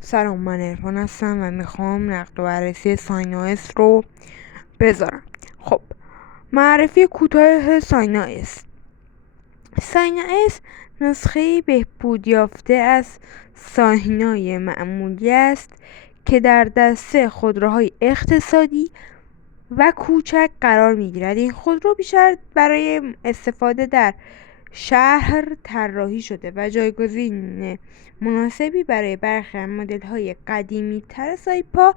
سلام، من عرفان هستم و میخوام نقد و بررسی ساینائس رو بذارم. خب، معرفی کوتاه ساینائس. ساینائس نسخه بهبود یافته از ساینای معمولی است که در دسته خودروهای اقتصادی و کوچک قرار میگیرد. این خودرو بیشتر برای استفاده در شهر طراحی شده و جایگزین مناسبی برای برخی از مدل‌های قدیمی‌تر سایپا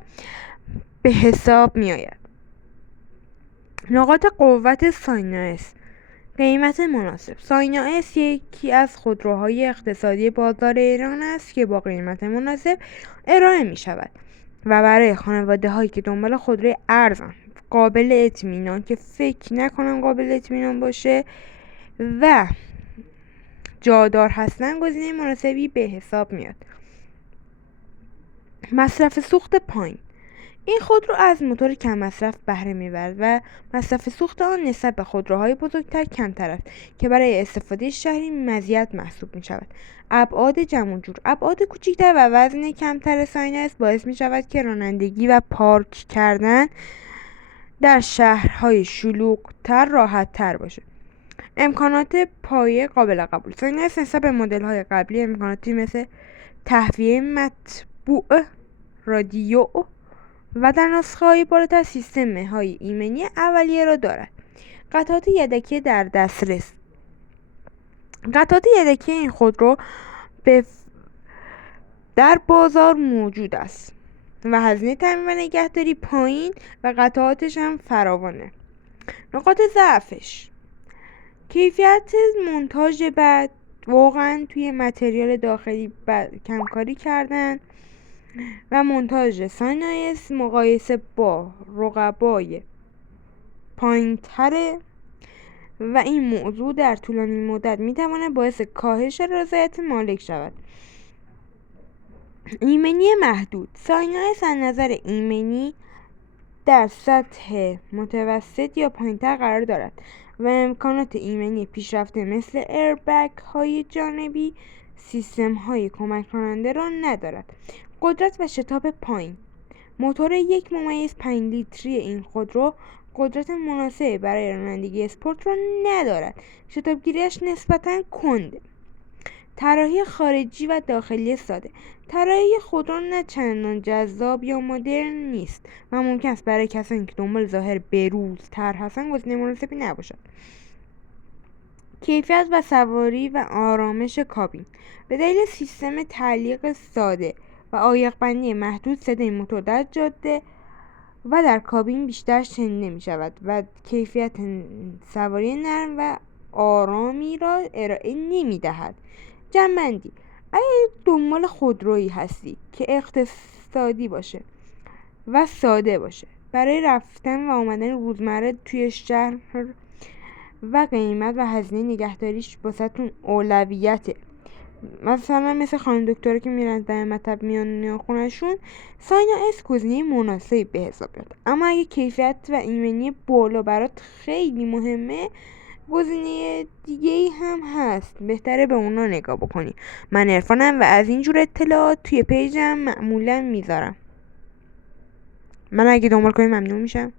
به حساب می‌آید. نقاط قوت ساینائس: قیمت مناسب. ساینائس یکی از خودروهای اقتصادی بازار ایران است که با قیمت مناسب ارائه می شود و برای خانواده هایی که دنبال خودروی ارزان، قابل اطمینان که فکر نکنم قابل اطمینان باشه و جادار هستن گزینه مناسبی به حساب میاد. مصرف سوخت پایین: این خودرو از موتور کم مصرف بهره میبرد و مصرف سوخت آن نسبت به خودروهای بزرگتر کمتر است که برای استفاده شهری مزیت محسوب می شود. ابعاد جمع و جور: ابعاد کوچکتر و وزن کمتر ساینائس باعث می شود که رانندگی و پارک کردن در شهرهای شلوغ‌تر راحت تر باشه. امکانات پایه قابل قبول: ساینائس نسبت به مدل‌های قبلی امکاناتی مثل تهویه مطبوع، رادیو و در نسخه‌های بالاتر سیستم‌های ایمنی اولیه را دارد. قطعات یدکی در دسترس: قطعات یدکی این خودرو در بازار موجود است و هزینه تامین و نگهداری پایین و قطعاتش هم فراوانه. نقاط ضعفش: کیفیت مونتاژ بد، واقعا توی متریال داخلی کمکاری کردن و مونتاژ ساینائس مقایسه با رقبای پایین‌تره و این موضوع در طولانی مدت میتواند باعث کاهش رضایت مالک شود. ایمنی محدود: ساینائس از نظر ایمنی در سطح متوسط یا پایین‌تر قرار دارد و امکانات ایمنی پیشرفته مثل ایربگ های جانبی، سیستم های کمک راننده را ندارد. قدرت و شتاب پایین: موتور 1.5 لیتری این خودرو قدرت مناسبی برای رانندگی اسپورت را ندارد. شتابگیریش نسبتاً کنده. طراحی خارجی و داخلی ساده: طراحی خودرو نه چندان جذاب یا مدرن نیست و ممکن است برای کسانی که دنبال ظاهر بروزتر هستند گزینه مناسبی نباشد. کیفیت و سواری و آرامش کابین: به دلیل سیستم تعلیق ساده و عایق‌بندی محدود، صدای موتور در جاده و در کابین بیشتر شنیده می شود و کیفیت سواری نرم و آرامی را ارائه نمی دهد. جمع‌بندی: اگه دنبال خودرویی هستی که اقتصادی باشه و ساده باشه برای رفتن و آمدن روزمره توی شهر و قیمت و هزینه نگهداریش واسهتون اولویته، مثلا مثل خانم دکترها که میرن در مطب میان خونشون، ساینائس گزینه مناسبی به حساب میاد. اما اگه کیفیت و ایمنی بالا برات خیلی مهمه، گزینه دیگه ای هم هست، بهتره به اونا نگاه بکنی. من عرفانم و از اینجور اطلاعات توی پیجم معمولا میذارم. من اگه دنبال کنی ممنون میشم.